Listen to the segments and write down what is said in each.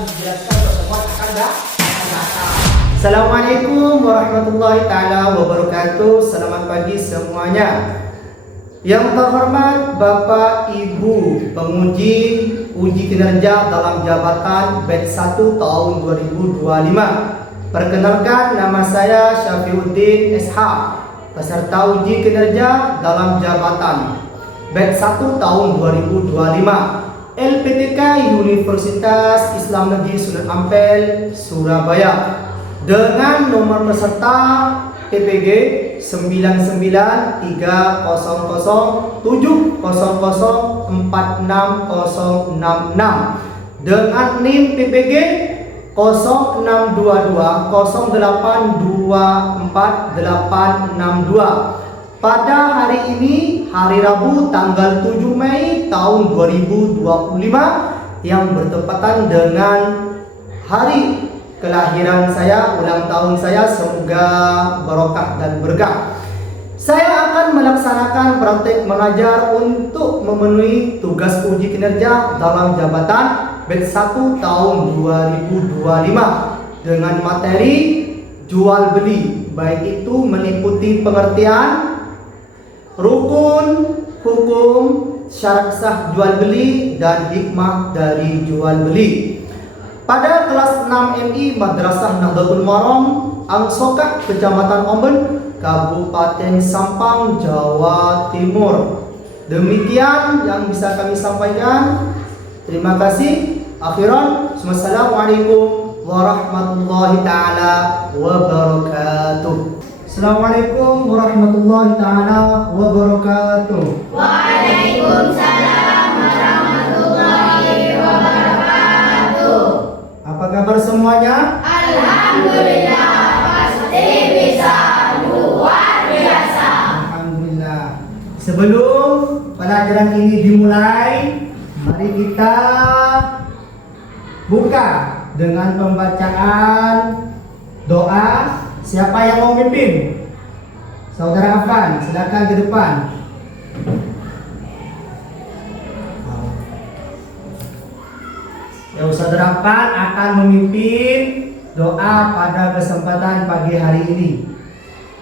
dijelaskan pertemuan akan datang. Assalamualaikum warahmatullahi taala wabarakatuh. Selamat pagi semuanya. Yang terhormat Bapak Ibu penguji uji kinerja dalam jabatan batch 1 tahun 2025. Perkenalkan, nama saya Syafiuddin SH, peserta uji kinerja dalam jabatan batch 1 tahun 2025 LPTK Universitas Islam Negeri Sunan Ampel, Surabaya, dengan nomor peserta PPG 99300704666 dengan NIM PPG 0622082482. Pada hari ini, hari Rabu tanggal 7 Mei tahun 2025 yang bertepatan dengan hari kelahiran saya, ulang tahun saya, semoga barokah dan berkah. Saya akan melaksanakan praktek mengajar untuk memenuhi tugas uji kinerja dalam jabatan batch 1 tahun 2025 dengan materi jual beli, baik itu meliputi pengertian rukun, hukum, syarat sah jual beli, dan hikmah dari jual beli. Pada kelas 6 MI Madrasah Nahdlatul Maram, Angsokah, Kecamatan Omben, Kabupaten Sampang, Jawa Timur. Demikian yang bisa kami sampaikan. Terima kasih. Akhiran, wassalamualaikum warahmatullahi taala wabarakatuh. Assalamualaikum warahmatullahi taala wabarakatuh. Waalaikumsalam warahmatullahi wabarakatuh. Apa kabar semuanya? Alhamdulillah, pasti bisa luar biasa. Alhamdulillah. Sebelum pelajaran ini dimulai, mari kita buka dengan pembacaan doa. Siapa yang mau memimpin? Saudara Afan, silakan ke depan. Ya, Saudara Afan akan memimpin doa pada kesempatan pagi hari ini.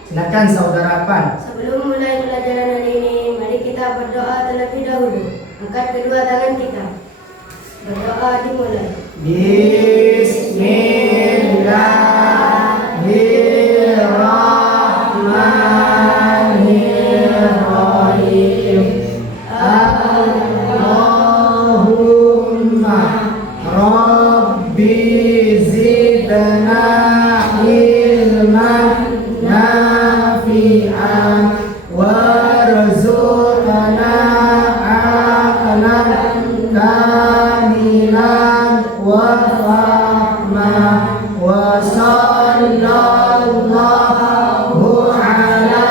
Silakan Saudara Afan. Sebelum mulai pelajaran hari ini, mari kita berdoa terlebih dahulu. Angkat kedua tangan kita. Berdoa dimulai. Bismillahirrahmanirrahim. Allahumma Rabbi zidna ilman nafi'an warzuqna aqlan kamilan wa fahma wa sallallahu ala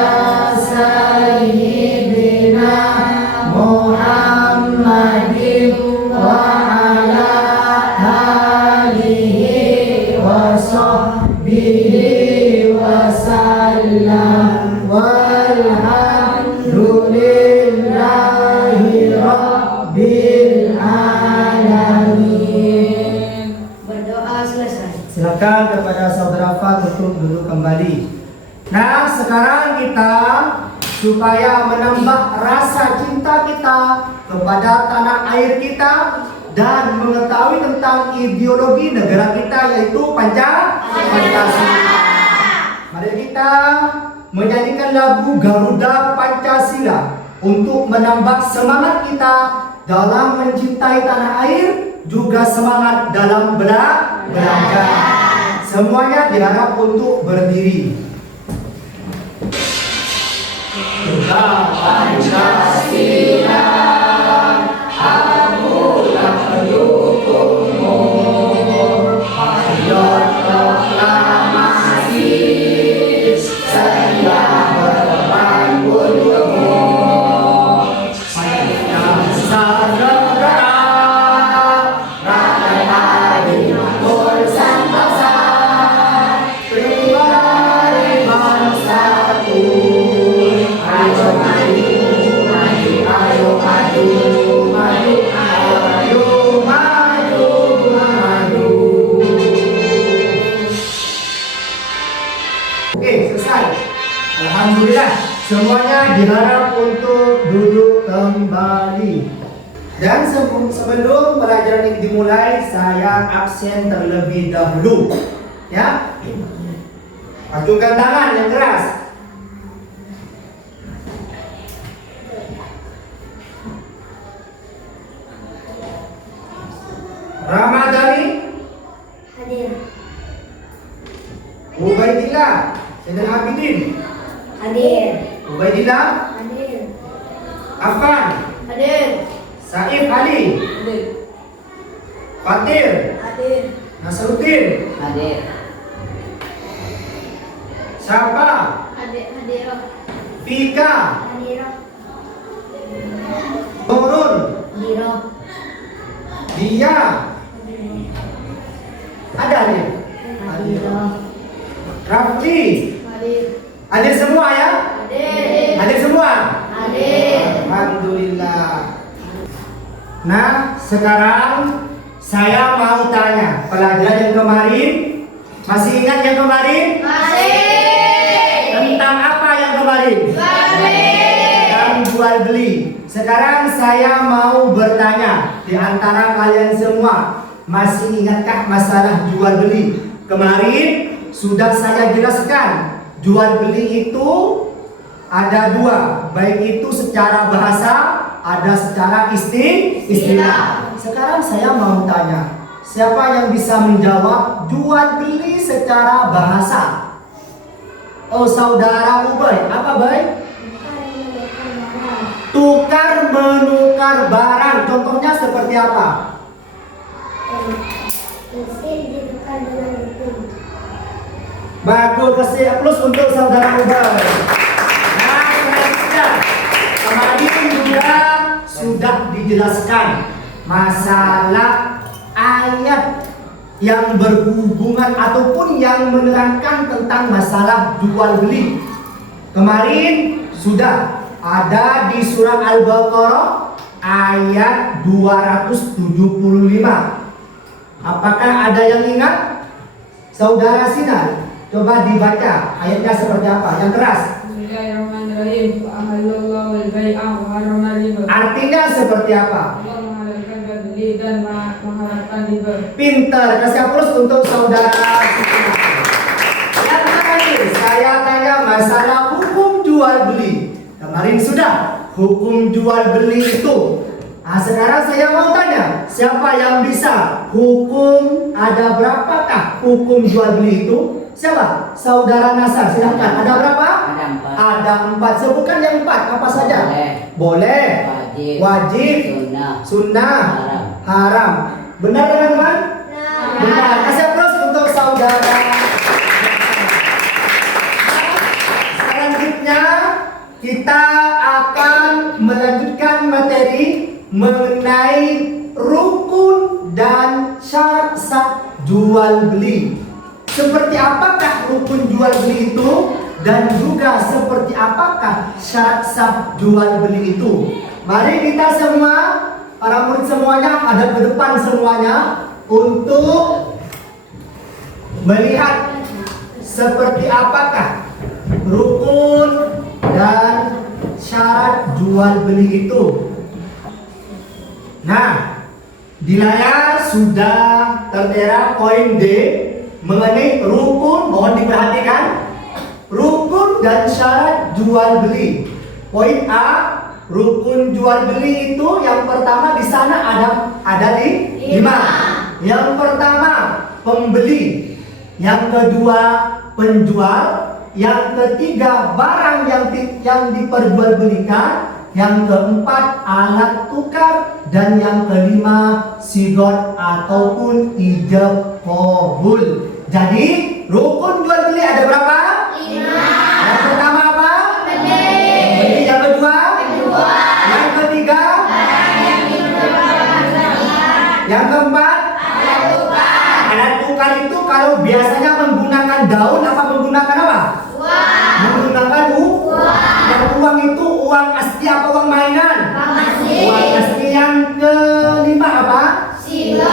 sayyidina Muhammadin wa ala alihi wa sahbihi wa sallam walhamdulillahi rabbil alamin. Berdoa selesai. Silakan kepada saudara Fat untuk duduk kembali. Nah, sekarang kita supaya menambah rasa cinta kita kepada tanah air kita dan mengetahui tentang ideologi negara kita, yaitu Pancasila. Mari kita menyanyikan lagu Garuda Pancasila untuk menambah semangat kita dalam mencintai tanah air, juga semangat dalam belajar. Semuanya diharap untuk berdiri. Pancasila, akulah pendukungmu. Hayat proklamasi, saya berdepan untukmu. Bangsa negara, rakyat adil makmur sentosa, pribadi bersatu. Ayo maju, maju Semuanya diharap untuk duduk kembali. Dan sebelum pelajaran ini dimulai, saya absen terlebih dahulu. Ya, acungkan tangan yang keras. Ramadhani, Hadir. Ubaidillah, Sayyidina Abidin, Hadir. Ubaidillah, Hadir. Afan, Hadir. Saif Ali, Hadir. Fatir, Hadir. Nasruddin, Hadir. Syaba, Hadir. Hadir. Fika, Hadir. Nurun, Hadir. Dia, ada nih, Hadir. Rafli, Hadir. hadir semua ya? Hadir. Hadir semua? Hadir. Alhamdulillah. Nah, sekarang saya mau tanya pelajaran yang kemarin, masih ingat yang kemarin? Masih. Tentang apa yang kemarin? Tentang jual beli. Sekarang saya mau bertanya di antara kalian semua, masih ingatkah masalah jual beli? Kemarin sudah saya jelaskan, jual beli itu ada dua, baik itu secara bahasa, ada secara istilah. Sekarang saya mau tanya, siapa yang bisa menjawab jual beli secara bahasa? Oh, saudara Ubay, apa Bay? Tukar menukar barang. Contohnya seperti apa? Bagus, kasih plus untuk saudara Ubay. Nah, selanjutnya kemarin juga sudah dijelaskan masalah ayat yang berhubungan ataupun yang menerangkan tentang masalah jual beli. Kemarin sudah ada di surah Al-Baqarah ayat 275. Apakah ada yang ingat? Saudara Sinar, coba dibaca ayatnya seperti apa? Yang keras. Bismillahirrahmanirrahim. Wa ahallallahu al-bai'a wa harrama riba. Artinya seperti apa? Allah menghalalkan jual beli dan mengharamkan riba. Pintar, kasih aplaus untuk saudara Sinar. Yang terakhir, saya tanya masalah hukum jual beli. Kemarin sudah hukum jual beli itu. Nah, sekarang saya mau tanya, siapa yang bisa hukum, ada berapakah hukum jual beli itu? Siapa? Saudara Nasar, silahkan. Ada berapa? Ada 4. Ada 4. Sebutkan yang 4, apa saja? Boleh. Wajib. Sunnah. Haram. Benar teman-teman? Benar. Kasih aplaus untuk saudara. Selanjutnya kita akan melanjutkan materi mengenai rukun dan syarat sah jual beli. Seperti apakah rukun jual beli itu dan juga seperti apakah syarat sah jual beli itu. Mari kita semua, para murid semuanya, hadap ke depan semuanya untuk melihat seperti apakah rukun dan syarat jual beli itu. Nah, di layar sudah tertera poin D mengenai rukun. Mohon diperhatikan, rukun dan syarat jual beli. Poin A, rukun jual beli itu yang pertama di sana ada 5. Yang pertama pembeli, yang kedua penjual, yang ketiga barang yang diperjualbelikan, yang keempat alat tukar, dan yang kelima sigot ataupun ijab qabul. Jadi rukun jual beli ada berapa? 5. Yang pertama apa? Pembeli. Yang kedua? Penjual. Yang ketiga? Yang keempat? Alat tukar. Alat tukar itu kalau biasanya menggunakan daun apa menggunakan apa? Menggunakan uang. Dan uang itu uang asli apa uang mainan? Uang asli. Yang kelima apa? Sigot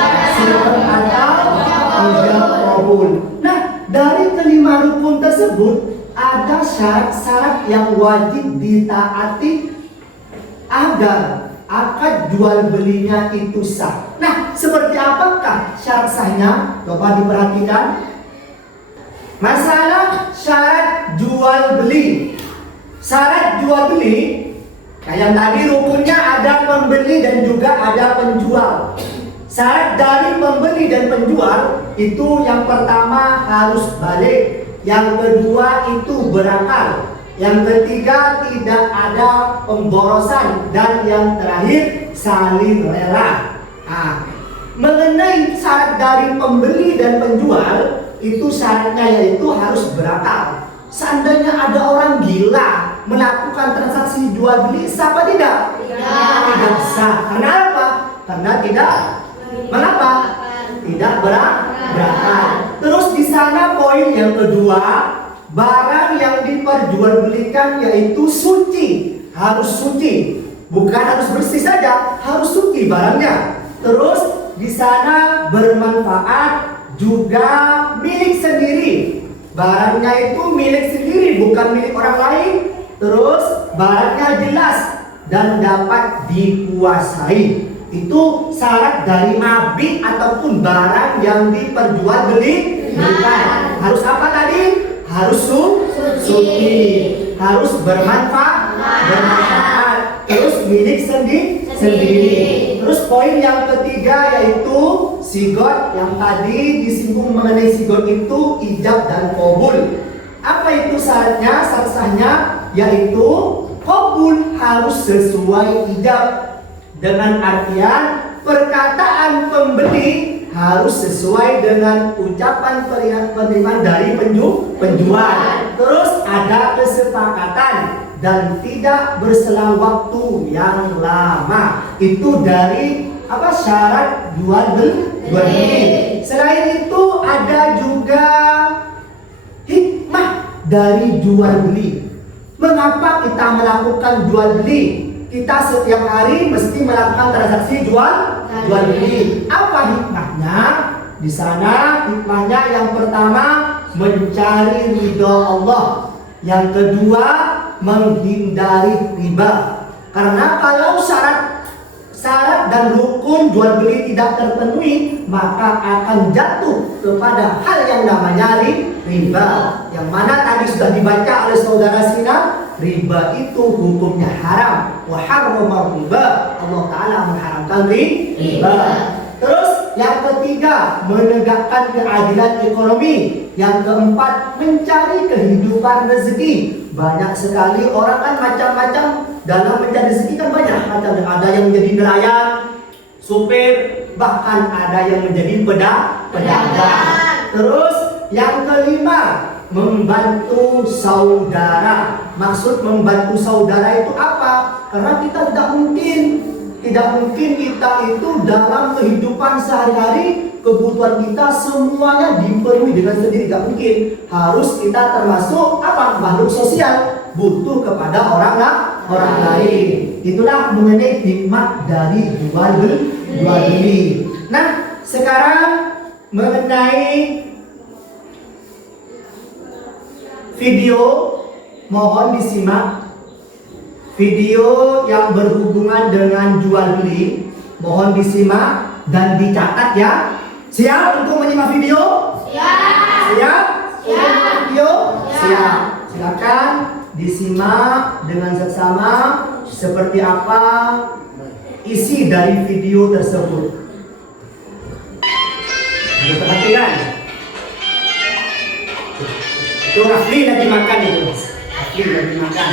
atau ijab qabul. Nah, dari kelima rukun tersebut ada syarat-syarat yang wajib ditaati agar akad jual belinya itu sah. Nah, seperti apakah syarat sahnya? Coba diperhatikan. Masalah syarat jual beli. Syarat jual beli, kayak tadi rukunnya ada pembeli dan juga ada penjual. Syarat dari pembeli dan penjual itu yang pertama harus balik, yang kedua itu berakal, yang ketiga tidak ada pemborosan, dan yang terakhir saling rela. Nah, mengenai syarat dari pembeli dan penjual itu syaratnya yaitu harus berakal. Seandainya ada orang gila melakukan transaksi jual beli, sah apa tidak? Tidak sah. Karena apa? Karena tidak. Mengapa? Tidak berakal. Terus di sana poin yang kedua, barang yang diperjualbelikan yaitu suci, harus suci, bukan harus bersih saja, harus suci barangnya. Terus di sana bermanfaat, juga milik sendiri. Barangnya itu milik sendiri, bukan milik orang lain. Terus barangnya jelas dan dapat dikuasai. Itu syarat dari mabit ataupun barang yang diperjualbelikan. Harus apa tadi? Harus suci, harus bermanfaat, terus milik sendiri. Terus poin yang ketiga yaitu sigot, yang tadi disinggung mengenai sigot itu ijab dan qabul. Apa itu syaratnya? Syarat sahnya yaitu qabul, harus sesuai ijab. Dengan artian perkataan pembeli harus sesuai dengan ucapan penerimaan dari penjual. Terus ada kesepakatan dan tidak berselang waktu yang lama. Itu dari apa, syarat jual beli. Selain itu ada juga hikmah dari jual beli. Mengapa kita melakukan jual beli? Kita setiap hari mesti melakukan transaksi jual beli. Apa hikmahnya? Di sana hikmahnya yang pertama mencari ridho Allah, yang kedua menghindari riba. Karena kalau syarat dan rukun jual beli tidak terpenuhi, maka akan jatuh kepada hal yang namanya riba. Yang mana tadi sudah dibaca oleh saudara Sina, riba itu hukumnya haram. Wa harrama riba, Allah Ta'ala mengharamkan riba. Terus yang ketiga menegakkan keadilan ekonomi. Yang keempat mencari kehidupan rezeki. Banyak sekali orang kan macam-macam dalam mencari rezeki, kan banyak macam. Ada yang menjadi nelayan, supir, bahkan ada yang menjadi pedagang. Terus yang kelima membantu saudara. Maksud membantu saudara itu apa? Karena kita tidak mungkin kita itu dalam kehidupan sehari-hari kebutuhan kita semuanya dipenuhi dengan sendiri, tidak mungkin. Harus kita termasuk apa? Makhluk sosial, butuh kepada orang lain. Itulah mengenai hikmah dari jual beli. Nah, sekarang mengenai video, mohon disimak. Video yang berhubungan dengan jual beli, mohon disimak dan dicatat ya. Siap untuk menyimak video? Siap. Siap? Siap. Video? Siap. Silakan disimak dengan seksama seperti apa isi dari video tersebut. Perhatikan. Itu Rafli lagi makan itu. Rafli lagi makan.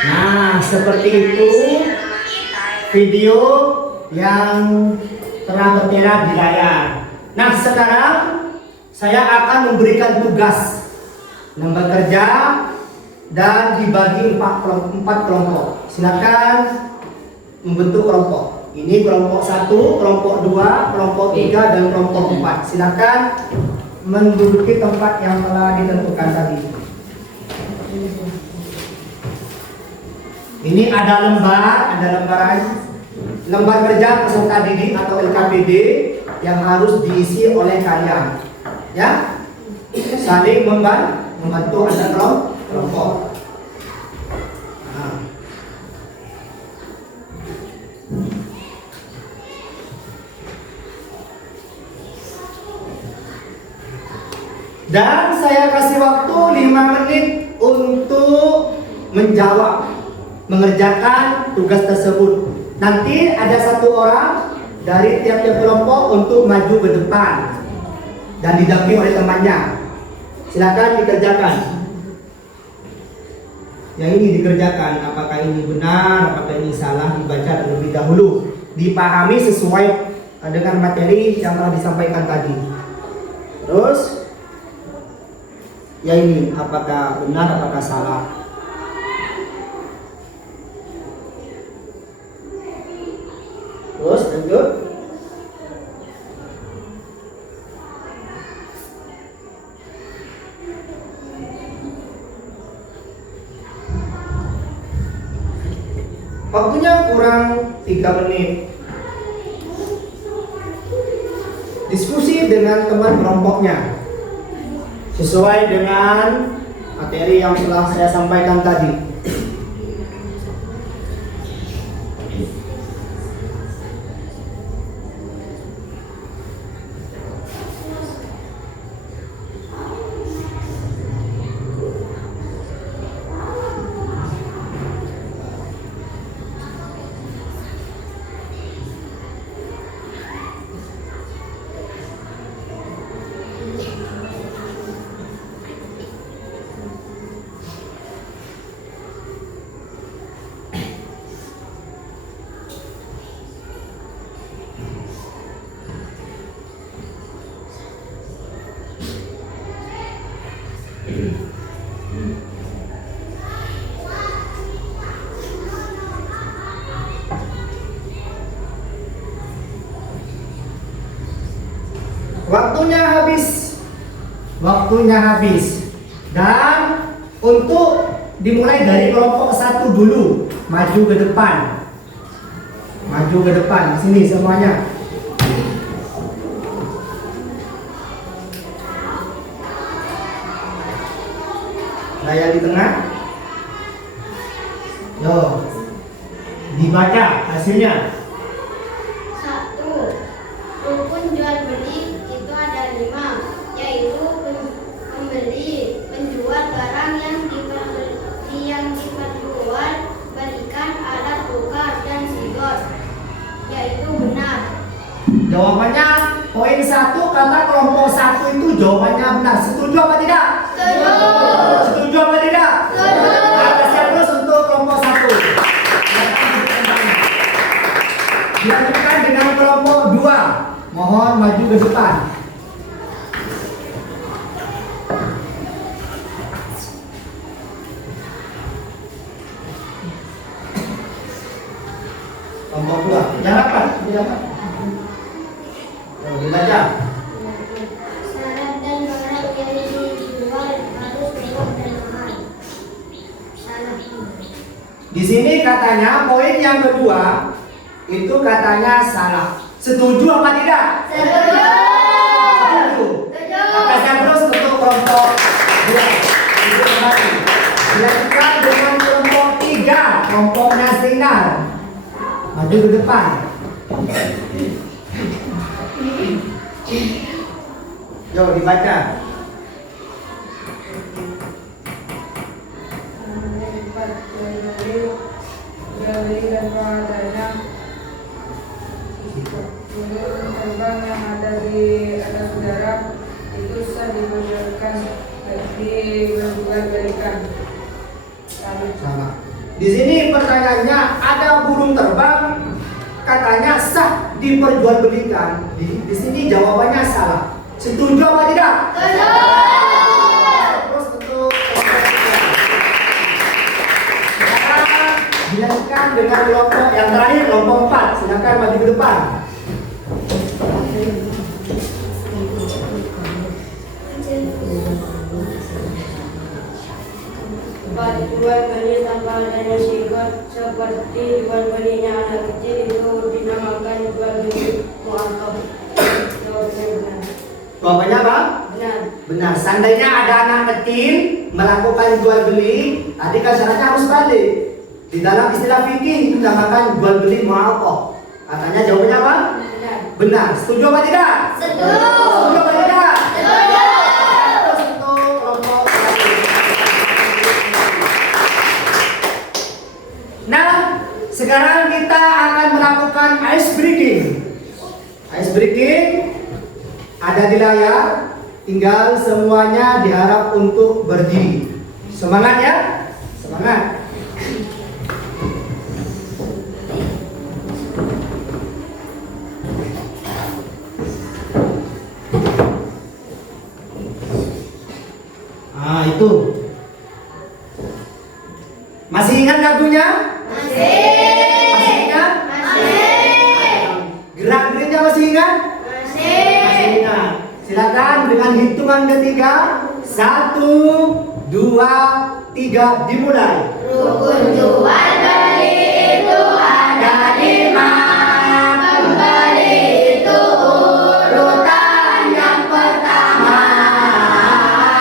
Nah, seperti itu video yang telah tertera di layar. Nah, sekarang saya akan memberikan tugas lembar kerja dan dibagi empat kelompok. Silakan membentuk kelompok. Ini kelompok 1, kelompok 2, kelompok 3, dan kelompok 4. Silakan menduduki tempat yang telah ditentukan tadi. Ini ada lembar kerja peserta didik atau LKPD yang harus diisi oleh kalian. Ya, saling membantu antar kelompok. Nah. Dan saya kasih waktu 5 menit untuk mengerjakan tugas tersebut. Nanti ada 1 orang dari tiap-tiap kelompok untuk maju ke depan dan didampingi oleh temannya. Silakan dikerjakan. Yang ini dikerjakan, apakah ini benar, apakah ini salah, dibaca terlebih dahulu, dipahami sesuai dengan materi yang telah disampaikan tadi. Terus ya ini apakah benar, apakah salah. Terus lanjut. Waktunya kurang 3 menit. Diskusi dengan teman kelompoknya sesuai dengan materi yang telah saya sampaikan tadi. Waktunya habis. Dan untuk dimulai dari kelompok 1 dulu, maju ke depan. Sini semuanya. Saya di tengah. Yo, dibaca hasilnya. 1. Rukun jual beli itu ada 5, yaitu pembeli menjual barang yang diperjual belikan alat tukar dan sigor, yaitu benar. Jawabannya poin 1 kata kelompok 1 itu jawabannya benar. Setuju apa tidak? Setuju apa tidak? Kasih terus untuk kelompok 1. Dilanjutkan dengan kelompok 2. Mohon maju ke depan. Kelompok 2. Yang apa? Dibaca. Syarat dan barang yang dijual harus mewah dan mahal. Salah. Di sini katanya poin yang kedua itu katanya salah. Setuju apa tidak? Setuju. Kasih terus untuk kelompok 2. Itu kembali. Dilanjutkan dengan kelompok 3, kelompoknya Sinar. Maju ke depan. Yo, dibaca. Dari dan padanya menurut terbang yang ada di atas udara itu sah diperjualbelikan. Sama. Di sini pertanyaannya, ada burung terbang katanya sah diperjualbelikan. Di sini jawabannya salah. Setuju apa tidak? Terus untuk sekarang dilanjutkan dengan kelompok yang terakhir, kelompok 4. Silakan maju ke depan. Jual beli tanpa adanya syiar seperti jual belinya anak kecil itu dinamakan jual beli mu'akkad. Jawabnya benar. Jawabannya apa? Benar. Benar. Seandainya ada anak kecil melakukan jual beli, adik kan syaratnya harus balik. Di dalam istilah fikih itu dinamakan jual beli mu'akkad. Katanya jawabannya apa? Benar. Benar. Setuju apa tidak? Setuju. Setuju apa tidak? Setuju. Terus untuk kelompok terakhir. Nah, sekarang kita akan melakukan ice breaking. Ice breaking ada di layar, tinggal semuanya diharap untuk berdiri. Semangat ya, semangat. Ah, itu. Masih ingat lagunya? Masih. Masih ingat? Masih. Gerak-geriknya masih ingat? Masih. Masih ingat. Silakan dengan hitungan ketiga. 1, 2, 3, dimulai. Rukun jual beli itu ada 5. Pembeli itu urutan yang pertama,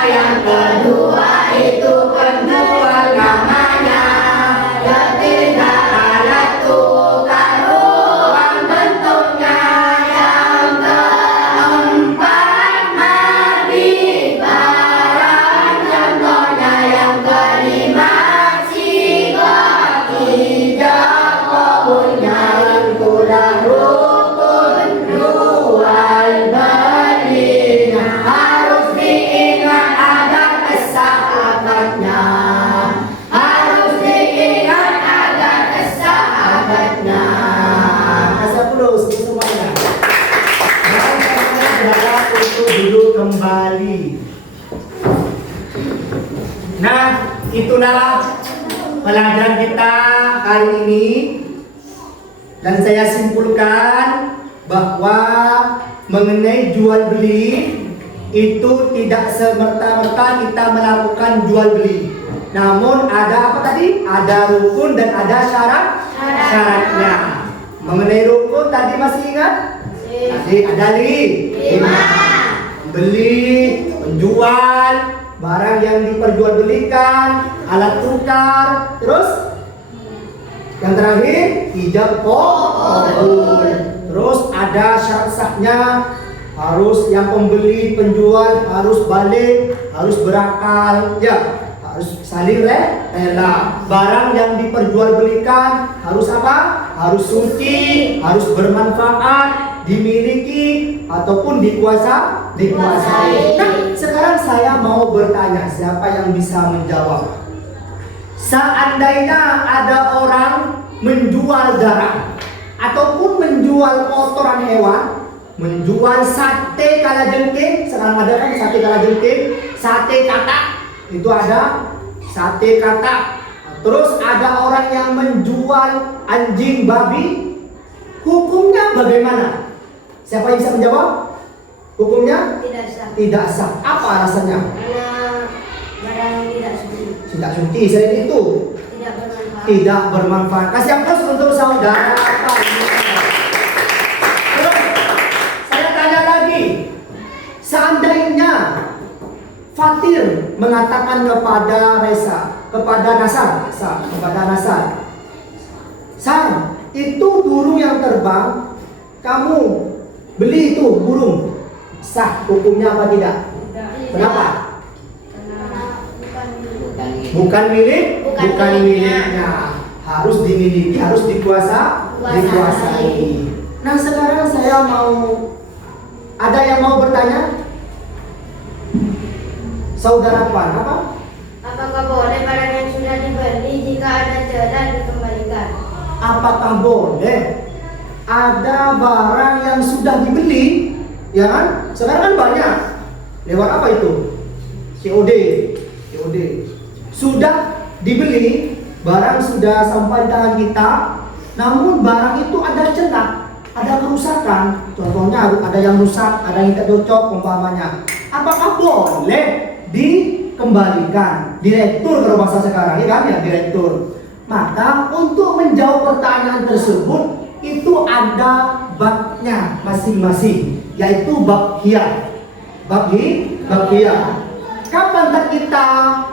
yang kedua itu penjual namanya, ketiga alat tukar uang bentuknya, yang keempat mabit barang contohnya, yang kelima sigot hijau kebunnya, itulah rukun jual belinya. Harus diingat agar sah akadnya, harus diingat agar sah akadnya. Kasih aplaus untuk semuanya. Dan semuanya berharap untuk duduk kembali. Nah, itulah pelajaran kita hari ini. Dan saya simpulkan bahwa mengenai jual beli itu tidak semerta-merta kita melakukan jual beli. Namun ada apa tadi? Ada rukun dan ada syaratnya. Mengenai rukun tadi masih ingat? Tadi ada 5. Beli, penjual, barang yang diperjualbelikan, alat tukar, terus yang terakhir ijab qabul. Terus ada syarat sahnya, harus yang pembeli penjual harus balik, harus berakal, ya, harus saling rela. Barang yang diperjualbelikan harus apa? Harus suci, harus bermanfaat, dimiliki ataupun dikuasai. Nah, sekarang saya mau bertanya, siapa yang bisa menjawab? Seandainya ada orang menjual darah ataupun menjual kotoran hewan, menjual sate kalajengking, sekarang ada kan sate kalajengking, sate katak, itu ada sate katak. Terus ada orang yang menjual anjing babi, hukumnya bagaimana? Siapa yang bisa menjawab? Hukumnya Tidak sah. tidak sah. Apa alasannya? Karena barang tidak suci, Tidak suci, selain itu tidak bermanfaat. tidak bermanfaat. Kasih aplaus untuk saudara. Terus saya tanya lagi, seandainya Fatir mengatakan kepada Resa, kepada Nasar, Sar, itu burung yang terbang, kamu beli itu burung, sah hukumnya apa tidak? Kenapa? Bukan miliknya. Harus dimiliki, harus dikuasai. Nah, sekarang saya mau, ada yang mau bertanya? Saudara Puan, apa? Apakah boleh barang yang sudah dibeli jika ada celah apakah boleh ada barang yang sudah dibeli, ya kan? Sekarang kan banyak. Lewat apa itu? COD. Sudah dibeli, barang sudah sampai di tangan kita, namun barang itu ada celah, ada kerusakan. Contohnya ada yang rusak, ada yang tidak cocok umpamanya. Apakah boleh dikembalikan? Direktur kalau bahasa sekarang, ya kan? Ya, direktur. Maka untuk menjawab pertanyaan tersebut itu ada babnya masing-masing, yaitu bab khiyar. Bab khiyar. Kapan kita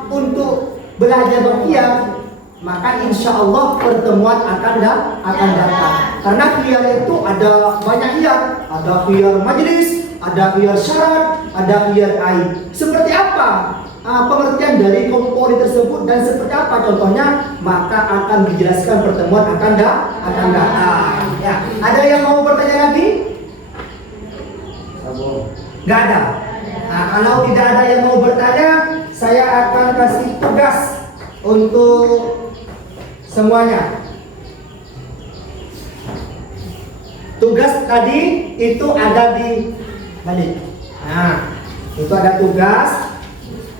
untuk belajar bab khiyar? Maka insya Allah pertemuan akan datang. Karena khiyar itu ada banyak khiyar. Ada khiyar majlis, ada khiyar syarat, ada khiyar aib. Seperti apa pengertian dari komponen tersebut dan seperti apa contohnya, maka akan dijelaskan pertemuan akan datang. Ya. Ada yang mau bertanya lagi? Nggak ada. Nah, kalau tidak ada yang mau bertanya, saya akan kasih tugas untuk semuanya. Tugas tadi itu ada di balik. Nah, itu ada tugas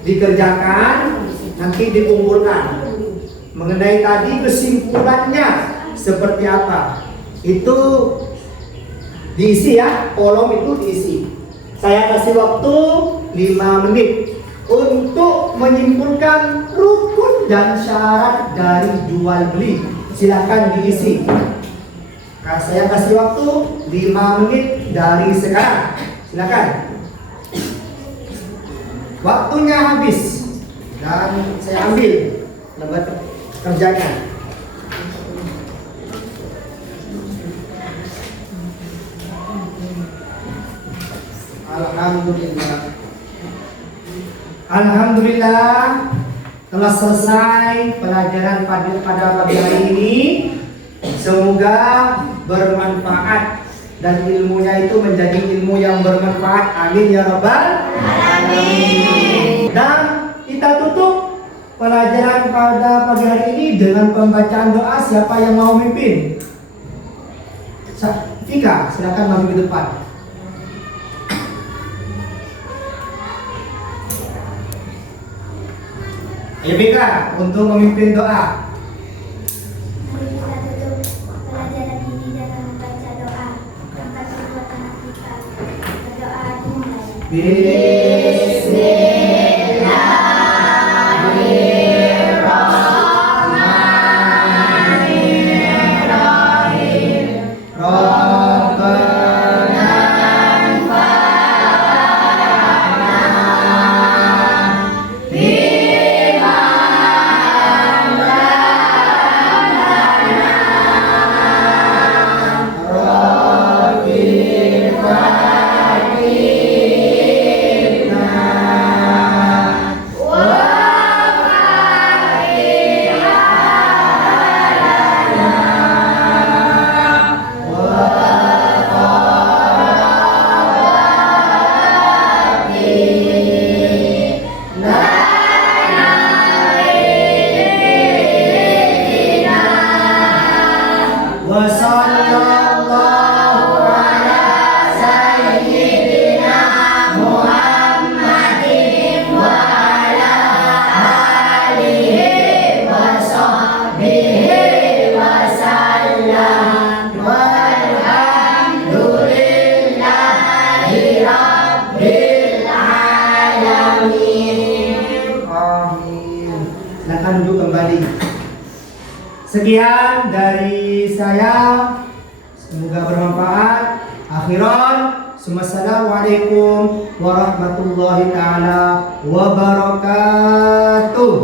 dikerjakan, nanti dikumpulkan. Mengenai tadi kesimpulannya seperti apa, itu diisi ya, kolom itu diisi. Saya kasih waktu 5 menit untuk menyimpulkan rukun dan syarat dari jual beli. Silakan diisi. Nah, saya kasih waktu 5 menit dari sekarang. Silakan. Waktunya habis dan saya ambil lembar kerjanya. Alhamdulillah telah selesai pelajaran pada pagi hari ini. Semoga bermanfaat dan ilmunya itu menjadi ilmu yang bermanfaat. Amin ya rabbal alamin. Dan kita tutup pelajaran pada pagi hari ini dengan pembacaan doa. Siapa yang mau memimpin? Fika, silakan maju ke depan. Ayo Fika, untuk memimpin doa. Mari kita tutup pelajaran ini dengan membaca doa. Angkat kedua tangan kita. Berdoa dimulai. Silakan duduk kembali. Sekian dari saya, semoga bermanfaat. Akhiran, Assalamualaikum warahmatullahi taala wabarakatuh.